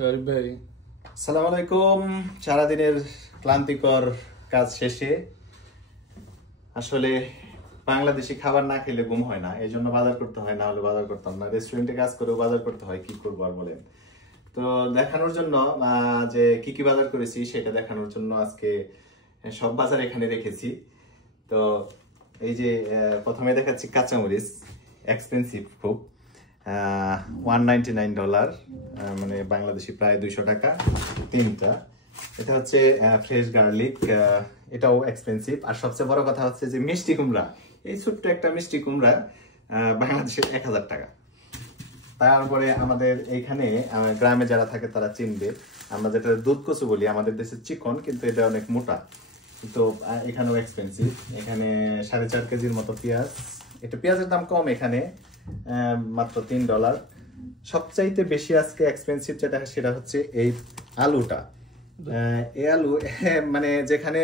ভাই আসসালামু আলাইকুম। সারাদিনের ক্লান্তিকর কাজ শেষে আসলে বাংলাদেশি খাবার না খেলে ঘুম হয় না, এই জন্য বাজার করতে হয়, না হলে বাজার করতাম না। রেস্টুরেন্টে কাজ করেও বাজার করতে হয়, কি করবো আর বলেন। তো দেখানোর জন্য যে কি কি বাজার করেছি সেটা দেখানোর জন্য আজকে সব বাজার এখানে রেখেছি। তো এই যে প্রথমে দেখাচ্ছি কাঁচামরিচ, এক্সপেন্সিভ খুব, $199, মানে বাংলাদেশি প্রায় 200 টাকা তিনটা। এটা হচ্ছে ফ্রেশ গার্লিক, এটাও এক্সপেন্সিভ। আর সবচেয়ে বড় কথা হচ্ছে যে মিষ্টি কুমড়া, এই ছোট্ট একটা মিষ্টি কুমড়া বাংলাদেশের 1000 টাকা। তারপরে আমাদের এইখানে গ্রামে যারা থাকে তারা চিনবে, আমরা যেটা দুধ কচু বলি, আমাদের দেশে চিকন কিন্তু এটা অনেক মোটা, তো এখানেও এক্সপেন্সিভ। এখানে 4.5 কেজির মতো পেঁয়াজ, এটা পেঁয়াজের দাম কম এখানে, মাত্র $3। সবচাইতে বেশি আজকে এক্সপেন্সিভ যেটা সেটা হচ্ছে এই আলুটা। এই আলু মানে যেখানে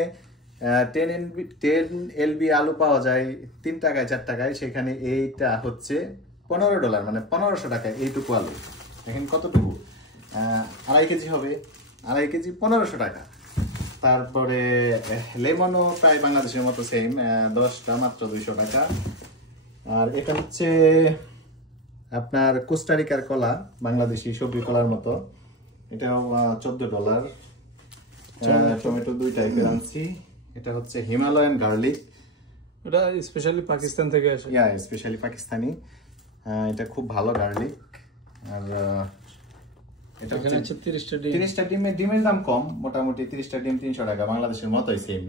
10 LB আলু পাওয়া যায় 3 টাকায় 4 টাকায়, সেখানে এইটা হচ্ছে $15, মানে 1500 টাকায় এইটুকু আলু। দেখেন কতটুকু, 2.5 কেজি হবে, 2.5 কেজি 1500 টাকা। তারপরে লেমনও প্রায় বাংলাদেশের মতো সেম, 10টা মাত্র 200 টাকা। আর এটা হচ্ছে আপনার কোস্টারিকার কলা, বাংলাদেশি সবজি কলার মতো, এটাও $14। টমেটো 2 টাইপের আনছি। এটা হচ্ছে হিমালয়ান গার্লিক, এটা স্পেশালি পাকিস্তান থেকে আসে। স্পেশালি পাকিস্তানি, এটা খুব ভালো গার্লিক। আর এটা হচ্ছে 30টা ডিমের দাম কম, মোটামুটি 30টা ডিম 300 টাকা, বাংলাদেশের মতোই সেম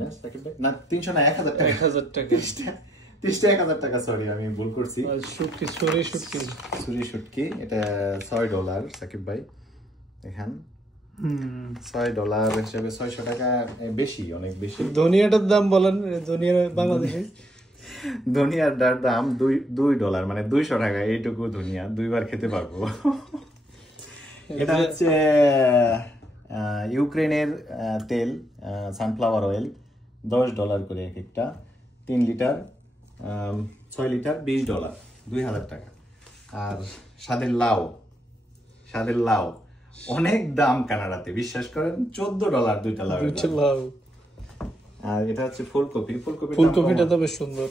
না 300 না 1000 টাকা, 1000 টাকা, 30টা 1000 টাকা, সরি আমি ভুল করছি। শুটকি এটা $6 সাকিব ভাই, দেখেন $6 হিসেবে 600 টাকা বেশি, অনেক বেশি। ধনিয়াটার দাম বলেন, ধনিয়া বাংলাদেশে ধনিয়ার দাম $2, মানে 200 টাকা। এইটুকু ধনিয়া 2 বার খেতে পারবো। এটা হচ্ছে ইউক্রেনের তেল, সানফ্লাওয়ার অয়েল, $10 করে এক একটা, 3 লিটার, 6 লিটার, $20, 2000 টাকা। আর স্বাদের লাউ অনেক দাম কানাডাতে, বিশ্বাস করেন, $14 দুইটা লাউ। আর এটা হচ্ছে ফুলকপিটা তো বেশ সুন্দর।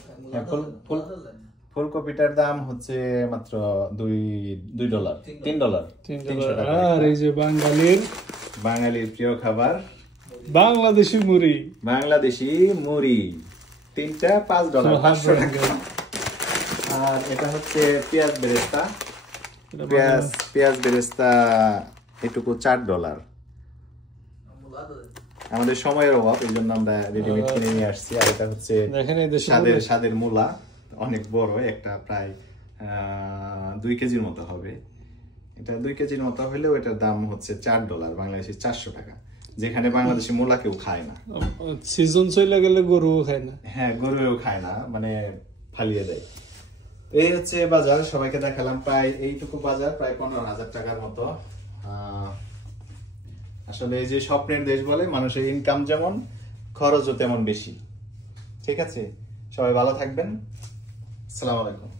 ফুলকপিটার দাম হচ্ছে মাত্র $3। আর এই যে বাঙালির প্রিয় খাবার বাংলাদেশি মুড়ি, 3টা $5, 500 টাকা। আর এটা হচ্ছে পেঁয়াজ বেরেস্তা, এটুকু $4। আমাদের সময়ের অভাব, এই জন্য আমরা রেডিমেড কিনে নিয়ে আসছি। আর এটা হচ্ছে স্বাদের মূলা, অনেক বড় একটা, প্রায় 2 কেজির মতো হবে। এটা 2 কেজির মতো হলেও এটার দাম হচ্ছে $4, বাংলাদেশি 400 টাকা, যেখানে বাংলাদেশি মূলা কেউ খায় না। সিজন চলে গেলে গরুও খায় না। হ্যাঁ, গরুও খায় না, মানে ফালিয়ে দেয়। এই হচ্ছে বাজার, সবাইকে দেখালাম। প্রায় এইটুকু বাজার প্রায় 15,000 টাকার মতো। আসলে এই যে স্বপ্নের দেশ বলে, মানুষের ইনকাম যেমন খরচও তেমন বেশি। ঠিক আছে, সবাই ভালো থাকবেন। আসসালামু আলাইকুম।